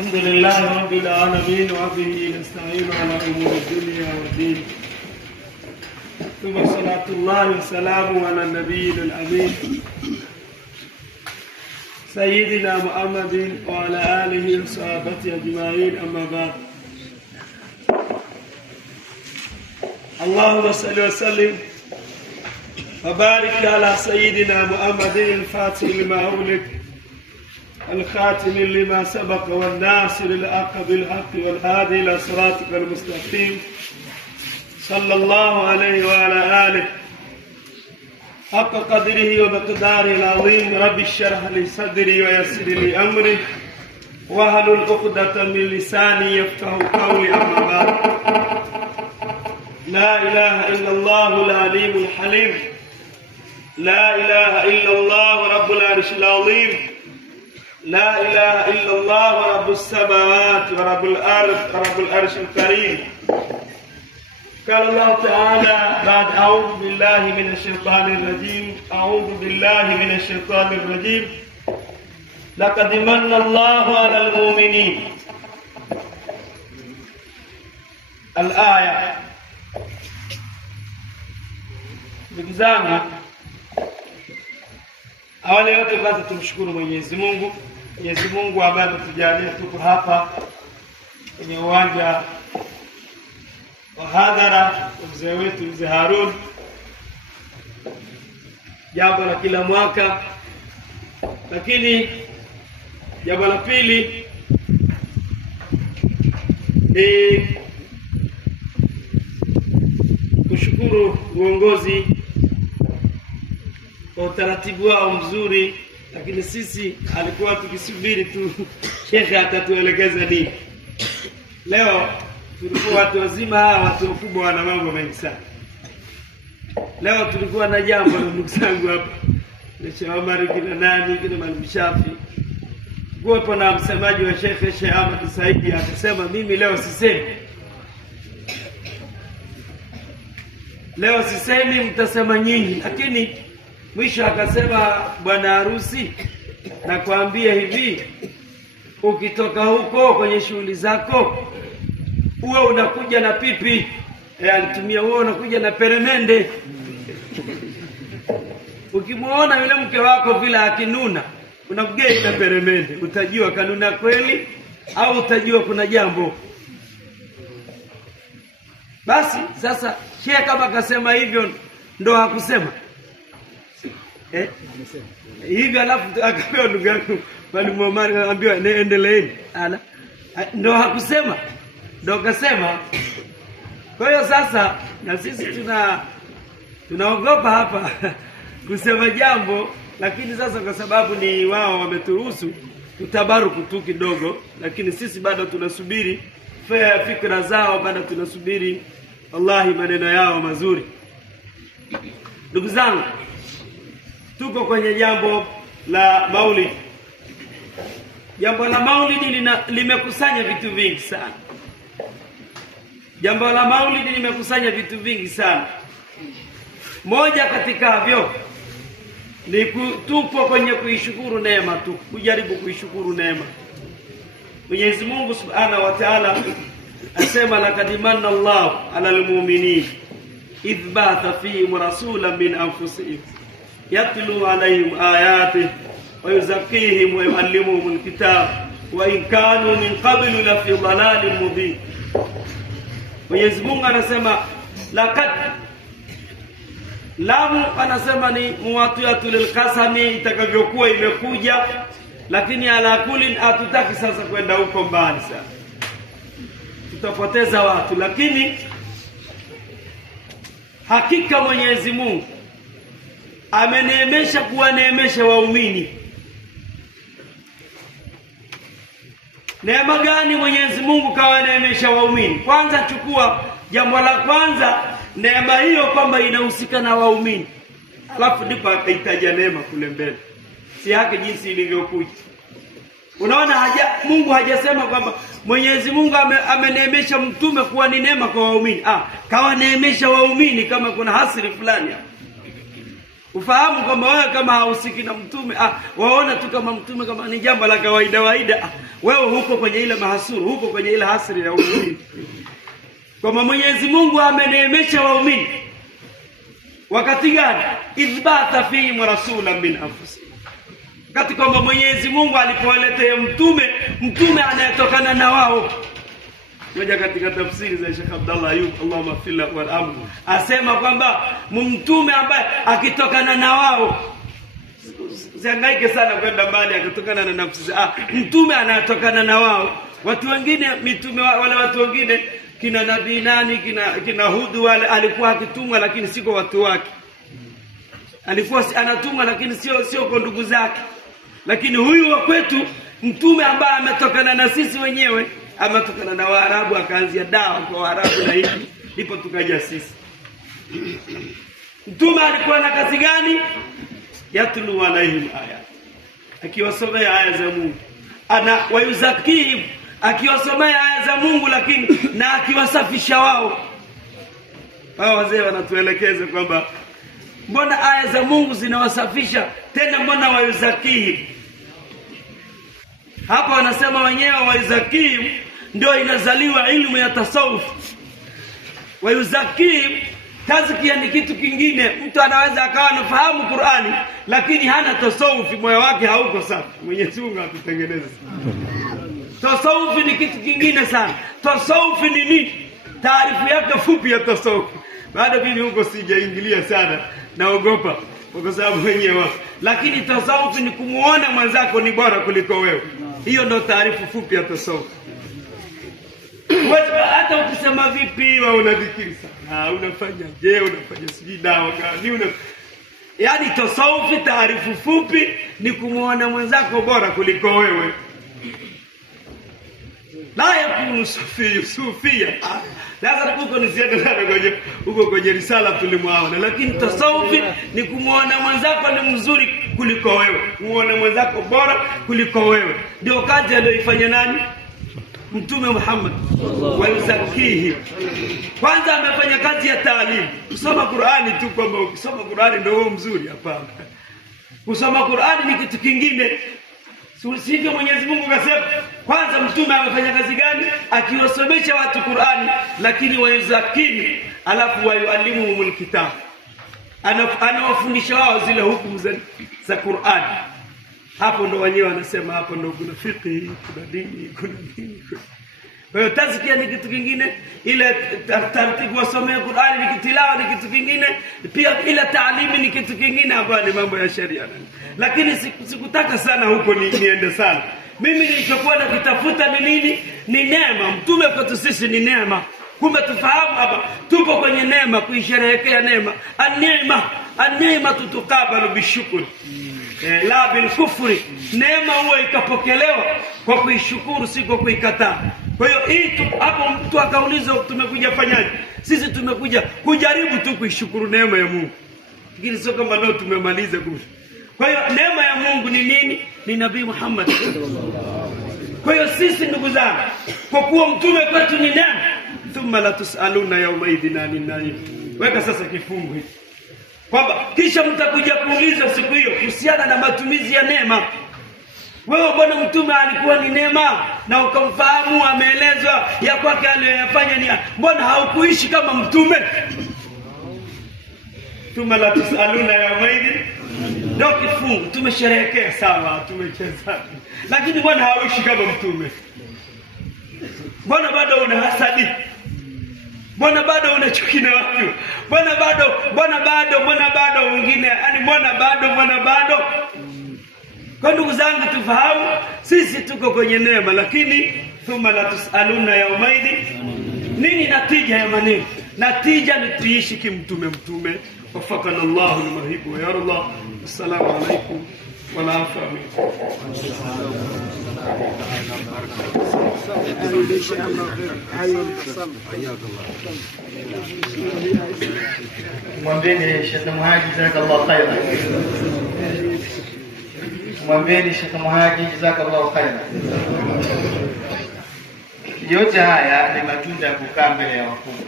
الحمد لله رب العالمين وبه نستعين على أمور الدنيا والدين، ثم صلاة الله وسلامه على النبي الأمين سيدنا محمد وعلى آله وصحبه أجمعين. أما بعد، اللهم صل وسلم وبارك على سيدنا محمد الفاتح لما أغلق الخاتم لما سبق والناصر الحق بالحق والهادي إلى صراطك المستقيم صلى الله عليه وعلى آله حق قدره ومقداره العظيم. رب اشرح لي صدري ويسر لي أمري واحلل عقدة من لساني يفقهوا قولي. أما بعد، لا إله إلا الله العليم الحليم، لا إله إلا الله رب العرش العظيم، لا إله إلا الله رب السماوات ورب الأرض ورب العرش الكريم. قال الله تعالى بعد: أعوذ بالله من الشيطان الرجيم، أعوذ بالله من الشيطان الرجيم. لقد من الله على المؤمنين. الآية. Ndugu zangu, awali yote kwanza tumshukuru Mwenyezi Mungu. Mwenyezi Mungu ambaye ametujalia tuko hapa kwenye uwanja wa hadhara mzee wetu mzee Harun, jambo la kila mwaka. Lakini jambo la pili ni kushukuru uongozi kwa utaratibu wao mzuri, lakini sisi alikuwa tukisubiri tu shekhe atatuelekeza nini. Leo tulikuwa watu wazima, watu wakubwa wana mambo mengi sana. Leo tulikuwa na jambo na ndugu zangu hapa, na Sheikh Omar kina nani kina Mwalimu Shafi, kuwepo na msemaji wa Sheikh Sheikh Ahmad Saidi akasema mimi leo sisemi. Leo sisemi, mtasema nyinyi. Lakini mwisho akasema, bwana harusi, nakwambia hivi, ukitoka huko kwenye shughuli zako uwe unakuja na pipi. Alitumia uwe unakuja na peremende. Ukimuona yule mke wako vile akinuna, unamgea peremende, utajua kanuna kweli au utajua kuna jambo. Basi sasa Sheikh kama akasema hivyo, ndo hakusema hivyo, alafu akapewa ndugu yangu Mwalimu Omar akaambiwa endeleeni, ndo hakusema, ndo kasema. Kwa hiyo sasa na sisi tunaogopa hapa kusema jambo, lakini sasa kwa sababu ni wao wameturuhusu, tutabaruku tu kidogo, lakini sisi bado tunasubiri fikra zao, bado tunasubiri wallahi maneno yao mazuri. Ndugu zangu, tuko kwenye jambo la Maulid. Jambo la Maulid limekusanya vitu vingi sana. Jambo la Maulid limekusanya vitu vingi sana. Moja katika havyo ni tupo kwenye kuishukuru neema tu, kujaribu kuishukuru neema. Mwenyezi Mungu Subhanahu wa Ta'ala asema, laqad manna Allahu 'alal mu'minin idh ba'atha fihim rasulan min anfusihim yatlu 'alayhim ayatihi wa yuzakkihim wa yu'allimuhum al-kitab wa in kanu min qablu la fi dhalalin mubin. Mwenyezi Mungu anasema laqad, lamu anasema ni muwatiyatul qasami, itakavyokuwa imekuja, lakini ala kulin hatutaki sasa kwenda huko mbali sana, tutapoteza watu. Lakini hakika Mwenyezi Mungu ameneemesha kuwaneemesha waumini. Neema gani Mwenyezi Mungu kawaneemesha waumini? Kwanza chukua jambo la kwanza, neema hiyo kwamba inahusika na waumini, alafu ndipo akaitaja neema kule mbele, si yake jinsi ilivyokuja. Unaona, Mungu hajasema kwamba Mwenyezi Mungu ameneemesha mtume kuwa ni neema kwa waumini. Kawaneemesha waumini kama kuna hasiri fulani. Ufahamu kwamba wewe kama hausiki na mtume, waona tu kama mtume kama ni jambo la kawaida. wewe huko kwenye ile mahasuru, huko kwenye ile hasri ya waumini. Kwa Mwenyezi Mungu ameneemesha waumini wakati gani? Ithbata fihim rasulan min anfusihim, wakati kwamba Mwenyezi Mungu alipowaletea mtume anayetokana na wao. Moja katika tafsiri za Sheikh Abdullah Ayub, Allahumma fil warhamhu, asema kwamba mtume ambaye akitokana na wao. Usihangaike sana kwenda mbali akitokana na nafsi. Mtume anatokana na wao. Watu wengine mitume wale watu wengine kina nabii nani kina Hudu wale alikuwa akitumwa lakini siko watu wake. Alikuwa anatumwa lakini sio kwa ndugu zake. Lakini huyu wa kwetu mtume ambaye ametokana na sisi wenyewe, ametokana na Waarabu, akaanzia dawa kwa Waarabu na hivi ndipo tukaja sisi. Mtume alikuwa na kazi gani? Yatlu alaihim ayat, akiwasomea aya za Mungu. Ana wayuzakihim, akiwasomea aya za Mungu, lakini na akiwasafisha wao. Hao wazee wanatuelekeza kwamba mbona aya za Mungu zinawasafisha, tena mbona wayuzakihim? Hapa wanasema wenyewe wayuzakihim ndio inazaliwa ilmu ya tasawuf. Wayuzakihim, tazkia ni kitu kingine. Mtu anaweza akawa anafahamu Qur'ani lakini hana tasawuf, moyo wake hauko safi. Mwenyezi Mungu atutengeneze. Tasawuf ni kitu kingine sana. Tasawuf ni nini? Taarifu yake fupi ya tasawuf. Baada mimi huko sijaingilia sana, naogopa kwa sababu wenyewe. Lakini tasawuf ni kumuona mwenzako ni bora kuliko wewe. Hiyo ndio taarifu fupi ya tasawuf. Hata ukisema vipi wewe unadhikiri sana, unafanya sijui dawa gani, yaani tasawufi taarifu fupi ni kumuona mwenzako bora kuliko wewe. La yakunu sufia. Sasa huko ni ziada sana kwenye risala tulimwaona, lakini tasawufi ni kumuona mwenzako ni mzuri kuliko wewe, muone mwenzako bora kuliko wewe. Ndio kazi aliyoifanya nani? Mtume Muhammad. Wayuzakihi, kwanza amefanya kazi ya taalimu. Kusoma Qur'ani tu kwamba ukisoma Qur'ani ndio wewe mzuri, hapana. Kusoma Qur'ani ni kitu kingine. Sivyo Mwenyezi Mungu kasema. Kwanza mtume amefanya kazi gani? Akiwasomesha watu Qur'ani, lakini wayuzakihi, alafu wayuallimuhumul kitab. Anawafundisha wao zile hukumu za Qur'ani. Hapo ndo wenyewe wanasema hapo ndo kuna fiqh, kuna dini, kuna nini. Kwa hiyo tazkia ni kitu kingine, ile taratibu wasomea Qur'ani ni kitilawa ni kitu kingine, pia ile taalimu ni kitu kingine ambayo ni mambo ya sharia. Lakini sikutaka sana huko niende sana. Mimi nilichokuwa nakitafuta ni nini? Ni neema. Mtume kwetu sisi ni neema. Kumbe tufahamu hapa tupo kwenye neema, kuisherehekea neema. An-neema tutukabalu bishukri. La bil kufri. Neema huwa ikapokelewa kwa kuishukuru, si kwa kuikataa. Kwa hiyo hapo mtu akauliza tumekuja fanyaje? Sisi tumekuja kujaribu tu kuishukuru neema ya Mungu. Lakini sio kama leo tumemaliza kushukuru. Kwa hiyo neema ya Mungu ni nini? Ni Nabii Muhammad. Kwa hiyo sisi ndugu zangu, kwa kuwa mtume kwetu ni neema, thumma la tusaluna yawma idhin anin naim. Weka sasa kifungu hiki kwamba kisha mtakuja kuuliza siku hiyo kuhusiana na matumizi ya neema. Wewe bwana mtume alikuwa ni neema na ukamfahamu, ameelezwa ya kwake aliyofanya ni, mbona haukuishi kama mtume? Thumma la tusaluna yawma idhin. Ndio kifungu tumesherehekea sawa, tumecheza. Lakini mbona hauishi kama mtume? Mbona bado una hasadi? Mbona bado unachukia na watu? Mbona bado wengine, yani mbona bado? Kwa ndugu zangu tufahamu sisi tuko kwenye neema, lakini thumma la tusaluna yawma idhin. Nini natija ya maneno? Natija ni tuishi kimtume. Wafakana Allahu limahibu ya Allah. Assalamu alaykum wa rahmatullahi Mwambeni Sheikh Muhaji jazakallahu khairan. Mwambeni Sheikh Muhaji jazakallahu khairan. Yote haya ni matunda ya kukaa mbele ya wakubwa.